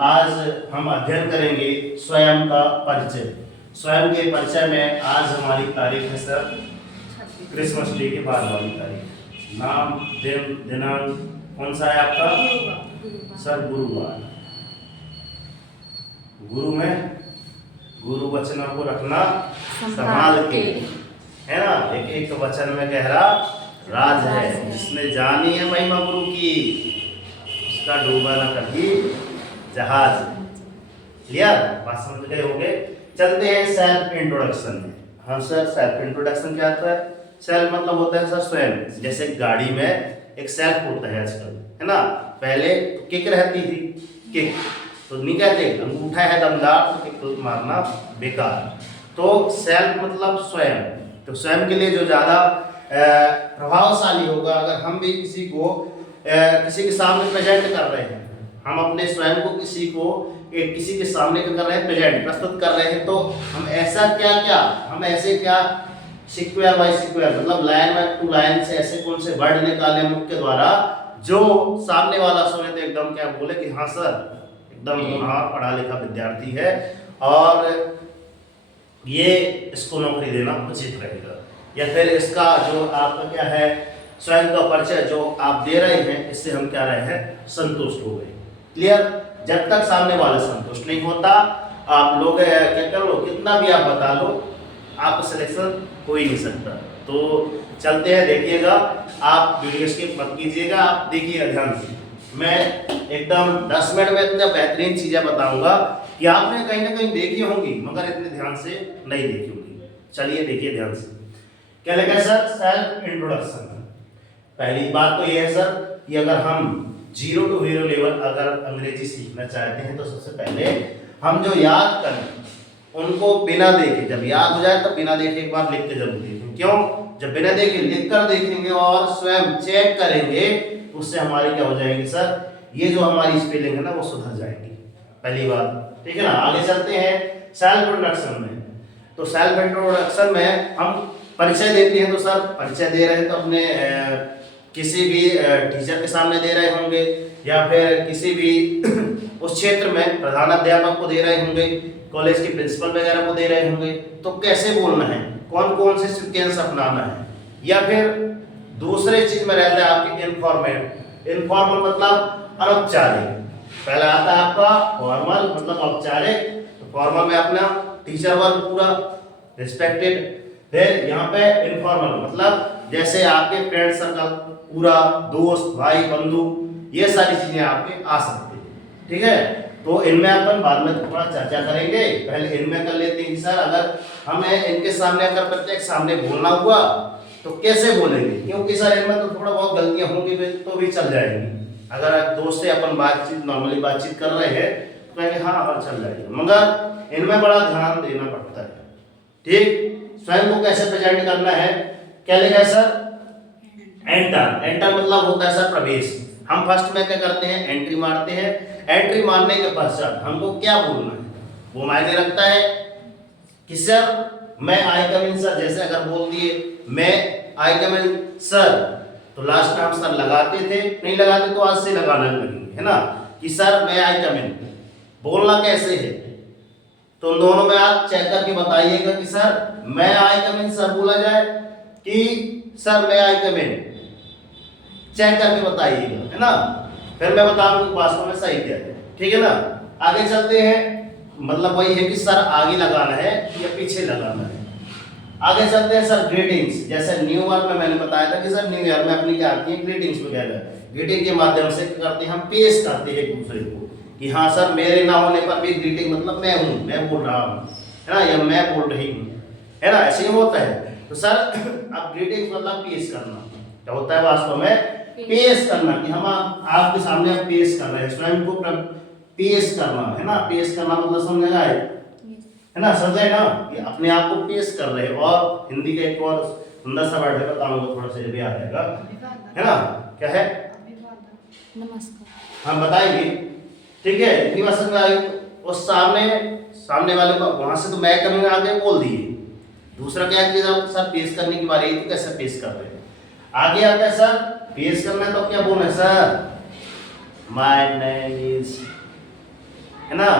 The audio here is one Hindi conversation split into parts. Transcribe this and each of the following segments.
आज हम अध्ययन करेंगे स्वयं का परिचय। स्वयं के परिचय में आज हमारी तारीख है सर क्रिसमस डे के बाद वाली तारीख। नाम, दिन, दिनांक कौन सा है आपका सर? गुरुवार। गुरु में गुरु वचनों को रखना संभाल के, है ना। एक एक वचन में गहरा राज है, जिसने जानी है महिमा गुरु की उसका डूबा न कभी जहाज। क्लियर? बात समझ गए होंगे। चलते हैं सेल्फ इंट्रोडक्शन में। हाँ सर, सेल्फ इंट्रोडक्शन क्या होता है? सेल्फ मतलब होता है सर स्वयं। जैसे गाड़ी में एक सेल्फ होता है आजकल, है ना। पहले किक रहती थी, किक तो नहीं कहते, अंगूठा है दमदार तो किक मारना बेकार। तो सेल्फ मतलब स्वयं। तो स्वयं के लिए जो ज़्यादा प्रभावशाली होगा, अगर हम भी किसी के सामने प्रेजेंट कर रहे हैं, हम अपने स्वयं को किसी के सामने कर रहे हैं, प्रेजेंट प्रस्तुत कर रहे हैं, तो हम ऐसे क्या सिक्वेयर बाय सिक्वेयर मतलब लाइन बाय टू लाइन से ऐसे कौन से वर्ड निकाले मुख के द्वारा जो सामने वाला सुने तो एकदम क्या बोले कि हाँ सर, एकदम पढ़ा लिखा विद्यार्थी है और ये इसको नौकरी देना उचित रहेगा। या फिर इसका जो आपका क्या है स्वयं का परिचय जो आप दे रहे हैं, इससे हम क्या रहे हैं, संतुष्ट हो गए। क्लियर? जब तक सामने वाला संतुष्ट नहीं होता, आप लोग क्या कर लो, कितना भी आप बता लो, आपका सिलेक्शन हो ही नहीं सकता। तो चलते हैं, देखिएगा, आप वीडियो स्किप मत कीजिएगा, आप देखिएगा ध्यान से। मैं एकदम 10 मिनट में इतने बेहतरीन चीज़ें बताऊंगा कि आपने कहीं ना कहीं देखी होंगी, मगर इतने ध्यान से नहीं देखी होंगी। चलिए देखिए ध्यान से। क्या लिखा है सर? Self introduction. पहली बात तो यह है सर कि अगर हम 0 to हीरो लेवल अगर अंग्रेजी सीखना चाहते हैं तो सबसे पहले हम जो याद करें उनको बिना देखे, जब याद हो जाए तो बिना देखे एक बार लिख के जरूर देखें। क्यों? जब बिना देखे लिख कर देखेंगे और स्वयं चेक करेंगे तो उससे हमारी क्या हो जाएगी सर, ये जो हमारी स्पेलिंग है ना वो सुधर जाएगी। पहली बात, ठीक है ना। आगे चलते हैं सेल्फ इंट्रोडक्शन में। तो सेल्फ इंट्रोडक्शन में हम परिचय देते हैं, तो सर परिचय दे रहे हैं तो अपने किसी भी टीचर के सामने दे रहे होंगे या फिर किसी भी उस क्षेत्र में प्रधानाध्यापक को दे रहे होंगे, कॉलेज के प्रिंसिपल वगैरह को दे रहे होंगे। तो कैसे बोलना है, कौन कौन से सीक्वेंस अपनाना है, या फिर दूसरे चीज में रहता है आपके इनफॉर्मल मतलब अनौपचारिक। पहला आता है आपका फॉर्मल मतलब औपचारिक। तो फॉर्मल में अपना टीचर वर्ग पूरा रिस्पेक्टेड। फिर यहाँ पे इनफॉर्मल मतलब जैसे आपके फ्रेंड सर्कल पूरा, दोस्त, भाई, बंधु, ये सारी चीजें आपके आ सकती है। ठीक है, तो इनमें अपन बाद में थोड़ा चर्चा करेंगे। पहले इनमें कर लेते हैं कि सर अगर हमें इनके सामने अगर प्रत्येक सामने बोलना हुआ तो कैसे बोलेंगे, क्योंकि सर इनमें तो थोड़ा बहुत गलतियां होंगी तो भी चल जाएंगी। अगर दोस्त से अपन नॉर्मली बातचीत कर रहे हैं तो कहेंगे हाँ चल जाएगा, मगर इनमें बड़ा ध्यान देना पड़ता है। ठीक, स्वयं को कैसे प्रेजेंट करना है, क्या लिखा है सर? एंटर मतलब होता है सर प्रवेश। हम फर्स्ट में क्या करते हैं, एंट्री मारते हैं। एंट्री मारने के पश्चात हमको क्या बोलना है, वो मायने रखता है कि सर मैं आई कम इन सर, जैसे अगर बोल दिए मैं आई कम इन सर, तो लास्ट में हम सर लगाते थे, नहीं लगाते तो आज से लगाना लगेंगे, है ना, कि सर मैं आई कम इन। बोलना कैसे है, तो उन दोनों में आप चेक करके बताइएगा कि सर मैं आई कम इन सर बोला जाए कि सर मैं आई कम इन, चेक करके बताइएगा, है ना। फिर मैं बताऊंगा वास्तव में सही क्या है। ठीक है ना। आगे चलते हैं, मतलब वही है कि सर आगे लगाना है या पीछे लगाना है। आगे चलते हैं सर ग्रीटिंग्स। जैसे न्यू ईयर में मैंने बताया था कि सर न्यू ईयर में अपनी क्या आती है, ग्रीटिंग्स वगैरह। ग्रीटिंग के माध्यम से क्या करते हैं, हम पेश करते हैं एक दूसरे को कि हाँ सर मेरे ना होने पर भी ग्रीटिंग मतलब मैं हूँ, मैं बोल रहा हूँ, है ना, या मैं बोल रही हूँ, है ना, ऐसे ही होता है। तो सर अब ग्रीटिंग्स मतलब पेश करना क्या होता है, वास्तव में पेश करना, कि हम आपके सामने पेश कर रहे हैं, स्वयं को पेश करना, है ना। पेश करना मतलब समझ आए, है ना, समझे ना, कि अपने आप को पेश कर रहे हैं। और हिंदी का एक और सुंदर सा वर्ड है, बताऊंगा थोड़ा सा, भी आ जाएगा, है ना। क्या है? नमस्कार। हम बताएंगे, ठीक है। इतनी बात समझ आई। उस सामने वाले को वहां से तो मैं कभी आगे बोल दिए। दूसरा क्या है कि सर पेश करने की बारी है, तो कैसे पेश कर रहे हैं। आगे आता है सर पेश करना, तो क्या बोलना है सर, माय नेम इज है ना।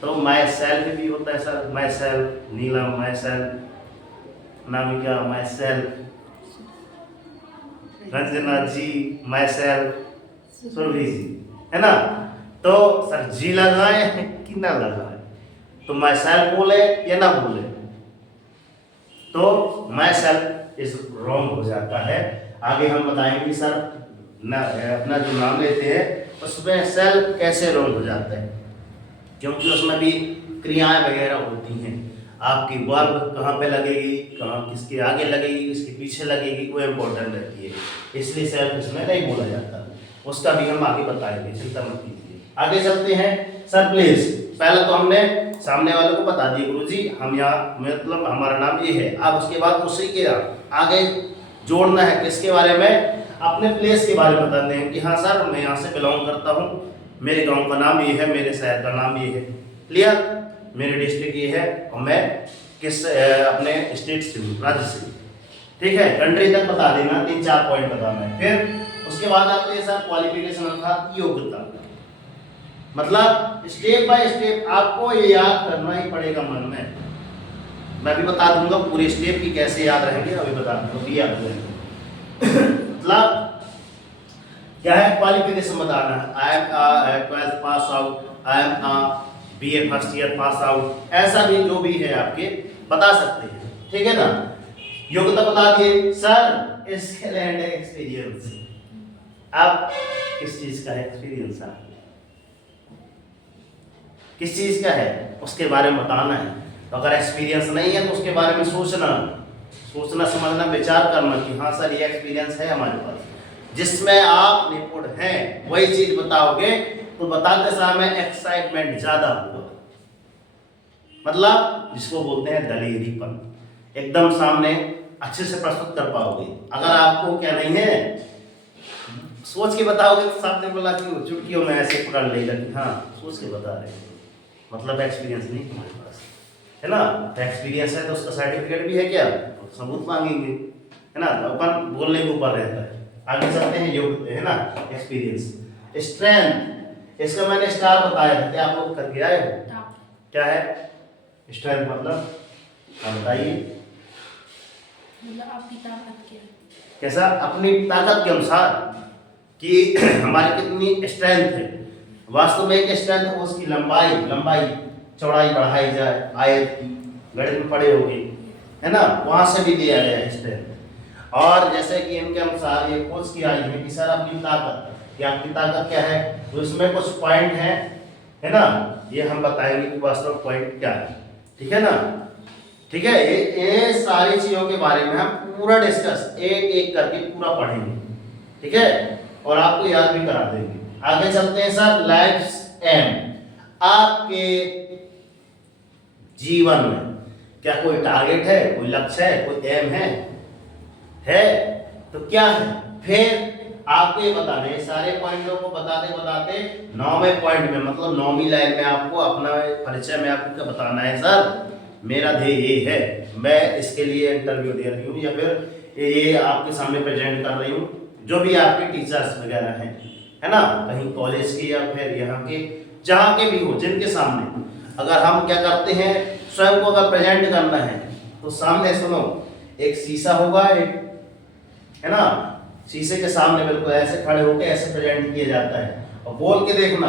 तो माई सेल्फ भी होता है sir, my self Neelam, my self Namika, my self Ranjana ji, my self Surabhi ji, है ना। तो सर जी लगाए कि ना लगाए, तो माई सेल्फ बोले या ना बोले, तो माई सेल्फ इज रॉन्ग हो जाता है। आगे हम बताएंगे सर ना, अपना जो नाम लेते हैं उसमें सेल्फ कैसे रॉन्ग हो जाता है, क्योंकि उसमें भी क्रियाएं वगैरह होती हैं। आपकी वर्ब कहाँ पे लगेगी, कहाँ किसके आगे लगेगी, किसके पीछे लगेगी, वो इम्पोर्टेंट रहती है, इसलिए सेल्फ इसमें नहीं बोला जाता। उसका भी हम आगे बताएंगे, चिंता मत कीजिए। आगे चलते हैं सर प्लीज। पहले तो हमने सामने वाले को बता दिया गुरुजी हम यहाँ मतलब हमारा नाम ये है। अब उसके बाद उसी के आगे जोड़ना है किसके बारे में, अपने प्लेस के बारे में बताते हैं कि हाँ सर मैं यहाँ से बिलोंग करता हूँ, मेरे गांव का नाम ये है, मेरे शहर का नाम ये है, क्लियर, मेरे डिस्ट्रिक्ट ये है और मैं किस अपने स्टेट से हूँ, राज्य से, ठीक है। कंट्री तक बता देना, 3-4 पॉइंट बताना है। फिर उसके बाद आते हैं सर क्वालिफिकेशन अर्थात योग्यता, मतलब स्टेप बाय स्टेप आपको ये याद करना ही पड़ेगा मन में। मैं भी बता दूंगा पूरे स्टेप की कैसे याद रहेंगे, अभी बता दूंगा याद रहेंगे। मतलब क्या है, क्वालिफिकेशन बताना है। I am 12th pass out, I am BA first year pass out, ऐसा भी जो भी है आपके बता सकते हैं, ठीक है ना। योग्यता बता दिए सर, स्किल एंड एक्सपीरियंस, अब किस चीज का है एक्सपीरियंस, किस चीज का है उसके बारे में बताना है। तो अगर एक्सपीरियंस नहीं है तो उसके बारे में सोचना समझना विचार करना कि हाँ सर ये एक्सपीरियंस है हमारे पास, जिसमें आप निपुण हैं वही चीज बताओगे तो बताते समय एक्साइटमेंट ज्यादा होगा, मतलब जिसको बोलते हैं दलेरीपन, एकदम सामने अच्छे से प्रस्तुत कर पाओगे। अगर आपको क्या नहीं है सोच के बताओगे तो सामने बोला कि चुटकियों में ऐसे पकड़ लेगा कि हाँ सोच के बता रहे हैं, मतलब एक्सपीरियंस नहीं तुम्हारे पास, है ना। तो एक्सपीरियंस है तो उसका सर्टिफिकेट भी है क्या, तो सबूत मांगेंगे, है ना। तो अपन बोलने के ऊपर रहता है। आगे चलते हैं योग, है ना, एक्सपीरियंस। स्ट्रेंथ, इसका मैंने स्टार बताया था, क्या आप लोग करके आए हो, क्या है स्ट्रेंथ मतलब, बताइए मतलब आपकी ताकत क्या है, कैसा, अपनी ताकत के अनुसार कि हमारी कितनी स्ट्रेंथ है। वास्तव में एक स्ट्रेंथ है उसकी लंबाई चौड़ाई बढ़ाई जाए, आयत की गणित में पढ़े होगी, है ना, वहां से भी दिया गया है स्ट्रेंथ। और जैसे कि इनके अनुसार ये खोज किया है कि सर अपनी ताकत, कि आपकी ताकत क्या है, तो इसमें कुछ पॉइंट है ना, ये हम बताएंगे कि वास्तव पॉइंट क्या है, ठीक है ना। ठीक है, ये सारी चीजों के बारे में हम पूरा डिस्कस एक एक करके पूरा पढ़ेंगे, ठीक है, और आपको याद भी करा देंगे। आगे चलते हैं सर, लाइफ एम, आपके जीवन में क्या कोई टारगेट है, कोई लक्ष्य है, कोई एम है तो क्या है। फिर आपको ये बताना है, सारे पॉइंटों को बताते 9वें पॉइंट में, मतलब 9वीं लाइन में आपको अपना परिचय में आपको क्या बताना है, सर मेरा ध्येय ये है, मैं इसके लिए इंटरव्यू दे रही हूँ या फिर ये आपके सामने प्रेजेंट कर रही हूँ, जो भी आपके टीचर्स वगैरह हैं, है ना, कहीं कॉलेज के या फिर यहाँ के जहाँ के भी हो, जिनके सामने अगर हम क्या करते हैं, स्वयं को अगर प्रेजेंट करना है तो सामने सुनो एक शीशा होगा, एक, है ना, शीशे के सामने बिल्कुल ऐसे खड़े होकर ऐसे प्रेजेंट किया जाता है और बोल के देखना,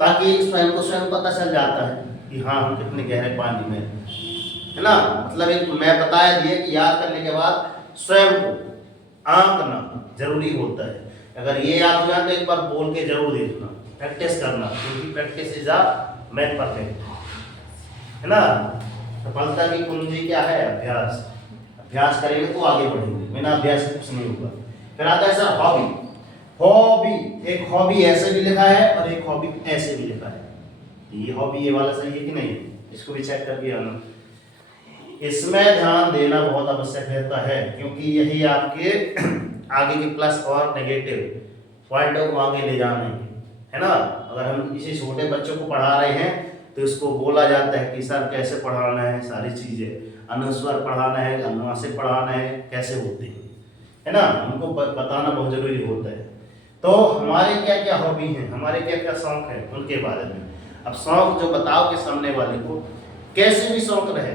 ताकि स्वयं को स्वयं पता चल जाता है कि हाँ हम कितने गहरे पानी में, है ना। मतलब एक मैं बताया दिया कि याद करने के बाद स्वयं को आंकना जरूरी होता है। अगर ये याद हो जाए तो एक बार बोल के जरूर देखना, प्रैक्टिस करना, क्योंकि practice is a make perfect, है ना। सफलता की कुंजी क्या है, अभ्यास, अभ्यास करेंगे तो आगे बढ़ेंगे, बिना अभ्यास के कुछ नहीं होगा। फिर आता है सर हॉबी, एक हॉबी ऐसे भी लिखा है और एक हॉबी ऐसे भी लिखा है, ये हॉबी ये वाला सही है कि नहीं, इसको भी चेक करके आना। इसमें ध्यान देना बहुत आवश्यक रहता है, क्योंकि यही आपके आगे के प्लस और नेगेटिव पॉइंटों को आगे ले जाने, है ना। अगर हम किसी छोटे बच्चों को पढ़ा रहे हैं तो इसको बोला जाता है कि सर कैसे पढ़ाना है, सारी चीजें अनुस्वर पढ़ाना है, अनुनासिक पढ़ाना है, कैसे होते हैं, है ना, हमको बताना बहुत जरूरी होता है। तो हमारे क्या क्या हॉबी हैं, हमारे क्या क्या शौक है, उनके बारे में। अब शौक जो बताओ कि सामने वाले को कैसे भी शौक रहे,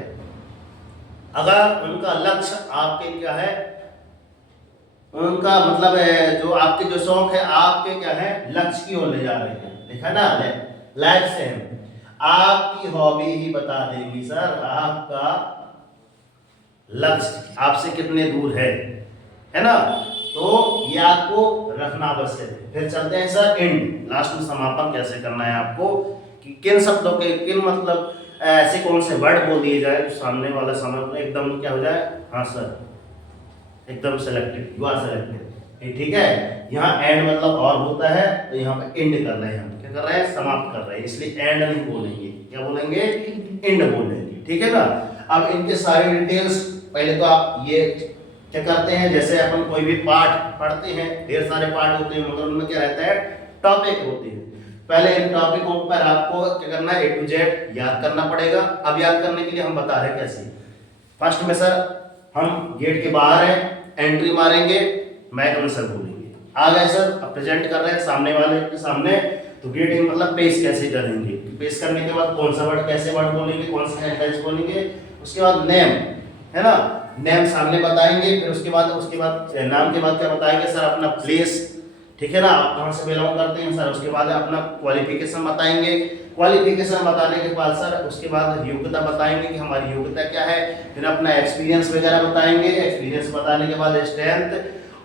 अगर उनका लक्ष्य आपके क्या है, उनका मतलब है जो आपके जो शौक है आपके क्या है लक्ष्य की ओर ले जा रहे हैं, देखा ना लाइफ से आपकी हॉबी ही बता देंगी सर आपका लक्ष्य आपसे कितने दूर है ना। तो ये आपको रखना आवश्यक है। फिर चलते हैं सर एंड, लास्ट में समापन कैसे करना है आपको, कि किन शब्दों के किन मतलब ऐसे कौन से वर्ड बोल दिए जाए जो सामने वाला समझ एकदम क्या हो जाए, हाँ सर एकदम सेलेक्टेड, यू आर सेलेक्टेड, ठीक है। यहाँ एंड मतलब और होता है, तो यहाँ पे एंड कर रहे हैं हम, क्या कर रहे हैं समाप्त कर रहे हैं, इसलिए एंड नहीं बोलेंगे, क्या बोलेंगे एंड बोलेंगे, ठीक है ना। अब इनके सारे डिटेल्स पहले तो आप ये क्या करते हैं, जैसे अपन कोई भी पाठ पढ़ते हैं, ढेर सारे पाठ होते हैं, मगर उनमें क्या रहता है टॉपिक होते हैं। पहले इन टॉपिकों पर आपको क्या करना है, A to Z याद करना पड़ेगा। अब याद करने के लिए हम बता रहे हैं कैसे। फर्स्ट में सर हम गेट के बाहर हैं, एंट्री मारेंगे, मैं कम सर बोलेंगे, आ गए सर, अब प्रेजेंट कर रहे हैं सामने वाले के सामने, तो गेटिंग मतलब पेश कैसे करेंगे, पेश करने के बाद कौन सा वर्ड कैसे वर्ड बोलेंगे, कौन सा सेंटेंस बोलेंगे, उसके बाद नेम है ना, नेम सामने बताएंगे, फिर उसके बाद नाम के बाद क्या बताएंगे सर अपना प्लेस, ठीक है ना, आप कहाँ से बिलोंग करते हैं सर, उसके बाद अपना क्वालिफिकेशन बताएंगे, क्वालिफिकेशन बताने के बाद सर उसके बाद योग्यता बताएंगे कि हमारी योग्यता क्या है, फिर अपना एक्सपीरियंस वगैरह बताएंगे, एक्सपीरियंस बताने के बाद स्ट्रेंथ,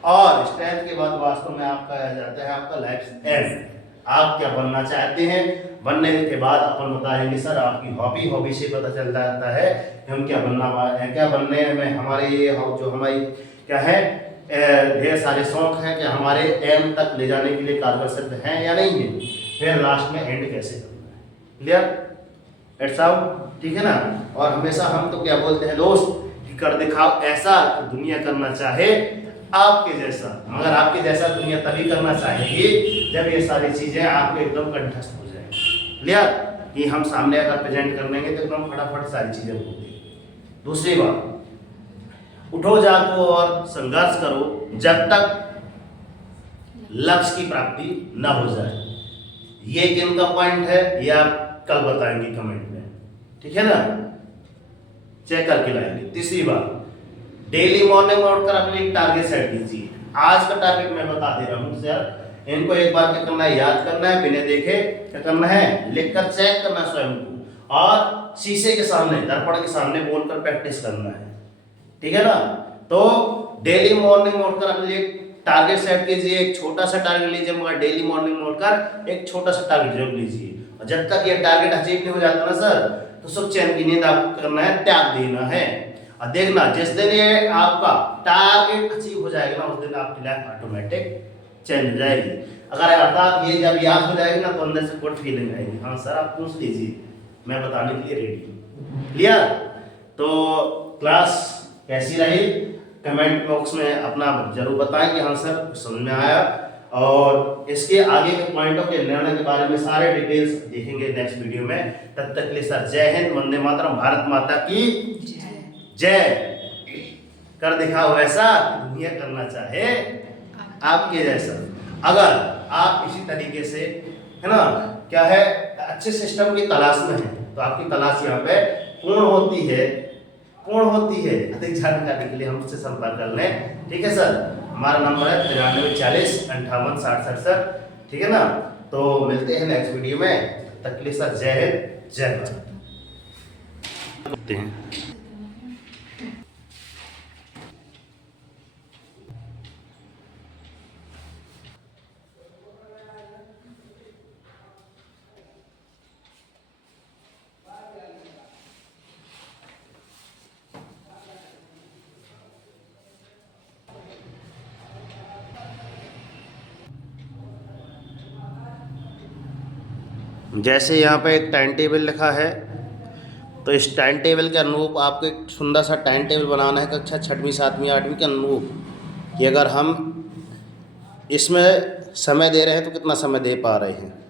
और स्ट्रेंथ के बाद वास्तव में आपका आ जाता है आपका लाइफ एंड, आप क्या बनना चाहते हैं, बनने के बाद अपन बताएंगे सर आपकी हॉबी, हॉबी से पता चल जाता है कि हम क्या बनना है, क्या बनने में हमारे ये जो हमारी क्या है ढेर सारे शौक हैं, कि हमारे एम तक ले जाने के लिए कारगर सिद्ध हैं या नहीं है, फिर लास्ट में एंड कैसे करना है, क्लियर इट्स आउट, ठीक है ना। और हमेशा हम तो क्या बोलते हैं दोस्त कि कर दिखाओ ऐसा कि दुनिया करना चाहे आपके जैसा, मगर आपके जैसा दुनिया तभी करना चाहेगी जब ये सारी चीजें आपको एकदम कंठस्थ हो जाए, क्लियर, कि हम सामने अगर प्रेजेंट कर लेंगे तो एकदम फटाफट सारी चीजें होती। दूसरी बात, उठो जागो और संघर्ष करो जब तक लक्ष्य की प्राप्ति न हो जाए। ये किन का पॉइंट है ये आप कल बताएंगे कमेंट में, ठीक है ना, चेक करके लाएंगे। तीसरी बात, डेली मॉर्निंग में उठकर अपने एक टारगेट सेट कीजिए। आज का टारगेट मैं बता दे रहा हूँ सर, इनको एक बार क्या करना है, याद करना है, बिना देखे क्या करना है, लिखकर चेक करना स्वयं को, और शीशे के सामने दर्पण के सामने बोलकर प्रैक्टिस करना है, ठीक है ना। तो डेली मॉर्निंग में उठकर अपने लिए टारगेट सेट कीजिए, एक छोटा सा टारगेट लीजिए, मगर डेली मॉर्निंग में उठकर एक छोटा सा टारगेट जरूर लीजिए, और जब तक ये टारगेट अचीव नहीं हो जाता ना सर, तो सुख चैन की नींद आपको करना है, त्याग देना है। और देखना जिस दिन ये आपका टारगेट अचीव हो जाएगा ना, उस दिन आपकी लाइफ ऑटोमेटिक चेंज हो जाएगी। अगर अर्थात ये जब याद हो जाएगी ना, तो अंदर से गुड फीलिंग आएगी, हाँ सर आप पूछ लीजिए, मैं बताने के लिए रेडी हूँ, क्लियर। तो क्लास कैसी रही कमेंट बॉक्स में अपना जरूर बताएं कि हाँ सर समझ में आया, और इसके आगे के पॉइंटों के निर्णय के बारे में सारे डिटेल्स देखेंगे नेक्स्ट वीडियो में। तब तक के लिए सर जय हिंद, वंदे मातरम, भारत माता की जय। कर दिखाओ ऐसा दुनिया करना चाहे आपके जैसा। अगर आप इसी तरीके से है ना क्या है अच्छे सिस्टम की तलाश में है, तो आपकी तलाश यहाँ पे पूर्ण होती है। अधिक जानकारी के लिए हमसे संपर्क कर लें, ठीक है सर। हमारा नंबर है 9340586067, ठीक है ना। तो मिलते हैं नेक्स्ट वीडियो में, तब तक के लिए सर जय हिंद जय भारत। जैसे यहाँ पे एक टाइम टेबल लिखा है, तो इस टाइम टेबल के अनुरूप आपको एक सुंदर सा टाइम टेबल बनाना है कक्षा 6वीं 7वीं 8वीं के अनुरूप, कि अगर हम इसमें समय दे रहे हैं तो कितना समय दे पा रहे हैं।